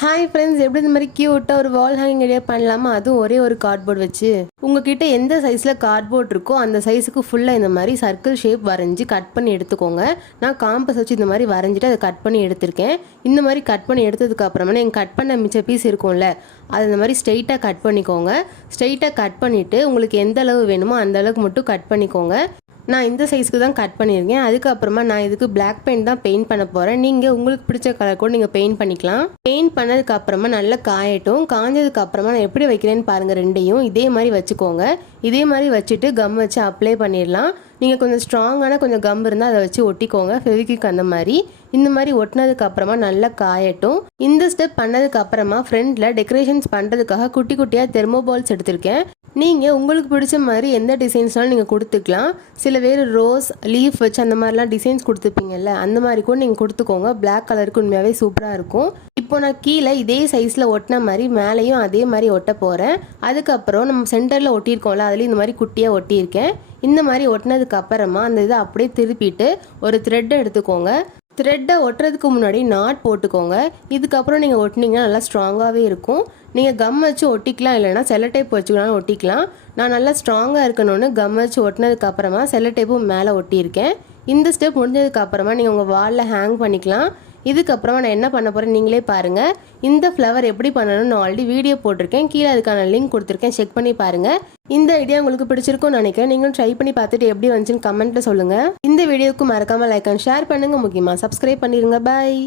Hi friends, எப்படி இந்த மாதிரி கியூட்டாக ஒரு வால் ஹேங்கிங் ஐடியா பண்ணலாமா? அதுவும் ஒரே ஒரு கார்ட்போர்ட் வச்சு. உங்ககிட்ட எந்த சைஸில் கார்ட்போர்ட் இருக்கோ அந்த சைஸுக்கு ஃபுல்லாக இந்த மாதிரி சர்க்கிள் ஷேப் வரைஞ்சி கட் பண்ணி எடுத்துக்கோங்க. நான் காம்பஸ் வச்சு இந்த மாதிரி வரைஞ்சிட்டு அதை கட் பண்ணி எடுத்திருக்கேன். இந்த மாதிரி கட் பண்ணி எடுத்ததுக்கு அப்புறமா நீங்கள் கட் பண்ண மிச்ச பீஸ் இருக்கும்ல, அதை இந்த மாதிரி ஸ்ட்ரெயிட்டாக கட் பண்ணிக்கோங்க. ஸ்ட்ரெயிட்டாக கட் பண்ணிவிட்டு உங்களுக்கு எந்த அளவு வேணுமோ அந்த அளவுக்கு மட்டும் கட் பண்ணிக்கோங்க. நான் இந்த சைஸ்க்கு தான் கட் பண்ணியிருக்கேன். அதுக்கப்புறமா நான் இதுக்கு பிளாக் பெயிண்ட் தான் பெயிண்ட் பண்ண போகிறேன். நீங்கள் உங்களுக்கு பிடிச்ச கலர் கூட நீங்கள் பெயிண்ட் பண்ணிக்கலாம். பெயிண்ட் பண்ணதுக்கப்புறமா நல்லா காயட்டும். காஞ்சதுக்கப்புறமா நான் எப்படி வைக்கிறேன்னு பாருங்கள். ரெண்டையும் இதே மாதிரி வச்சுக்கோங்க. இதே மாதிரி வச்சுட்டு கம் வச்சு அப்ளை பண்ணிடலாம். நீங்கள் கொஞ்சம் ஸ்ட்ராங்கான கொஞ்சம் கம் இருந்தால் அதை வச்சு ஒட்டிக்கோங்க. ஃபெவிக்விக் அந்த மாதிரி. இந்த மாதிரி ஒட்டினதுக்கப்புறமா நல்லா காயட்டும். இந்த ஸ்டெப் பண்ணதுக்கப்புறமா ஃப்ரண்ட்டில் டெக்கரேஷன்ஸ் பண்ணுறதுக்காக குட்டி குட்டியாக தெர்மோபால்ஸ் எடுத்திருக்கேன். நீங்கள் உங்களுக்கு பிடிச்ச மாதிரி எந்த டிசைன்ஸ்னாலும் நீங்கள் கொடுத்துக்கலாம். சில பேர் ரோஸ் லீஃப் வச்சு அந்த மாதிரிலாம் டிசைன்ஸ் கொடுத்துப்பீங்கல்ல, அந்த மாதிரி கூட நீங்கள் கொடுத்துக்கோங்க. பிளாக் கலருக்கு உண்மையாகவே சூப்பராக இருக்கும். இப்போ நான் கீழே இதே சைஸில் ஒட்டின மாதிரி மேலேயும் அதே மாதிரி ஒட்ட போகிறேன். அதுக்கப்புறம் நம்ம சென்டரில் ஒட்டியிருக்கோம்ல, அதுலேயும் இந்த மாதிரி குட்டியாக ஒட்டியிருக்கேன். இந்த மாதிரி ஒட்டினதுக்கு அப்புறமா அந்த இதை அப்படியே திருப்பிட்டு ஒரு த்ரெட்டை எடுத்துக்கோங்க. த்ரெட்டை ஒட்டுறதுக்கு முன்னாடி நாட் போட்டுக்கோங்க. இதுக்கப்புறம் நீங்கள் ஒட்டினீங்கன்னா நல்லா ஸ்ட்ராங்காகவே இருக்கும். நீங்கள் கம் வச்சு ஒட்டிக்கலாம், இல்லைனா செல்லோ டேப் வச்சுக்கலாம் ஒட்டிக்கலாம். நான் நல்லா ஸ்ட்ராங்காக இருக்கணும்னு கம் வச்சு ஒட்டினதுக்கப்புறமா செல்லோ டேப்பும் மேலே ஒட்டியிருக்கேன். இந்த ஸ்டெப் முடிஞ்சதுக்கப்புறமா நீங்கள் உங்கள் வாலில் ஹேங் பண்ணிக்கலாம். இதுக்கப்புறமா நான் என்ன பண்ண போகிறேன் நீங்களே பாருங்கள். இந்த ஃப்ளவர் எப்படி பண்ணணும்னு நான் ஆல்ரெடி வீடியோ போட்டிருக்கேன். கீழே அதுக்கான லிங்க் கொடுத்துருக்கேன், செக் பண்ணி பாருங்கள். இந்த ஐடியா உங்களுக்கு பிடிச்சிருக்கும்னு நினைக்கிறேன். நீங்களும் ட்ரை பண்ணி பார்த்துட்டு எப்படி வந்துச்சுன்னு கமெண்ட்டில் சொல்லுங்கள். இந்த வீடியோவுக்கு மறக்காமல் லைக் அண்ட் ஷேர் பண்ணுங்கள். முக்கியமாக சப்ஸ்கிரைப் பண்ணிடுங்க. பாய்.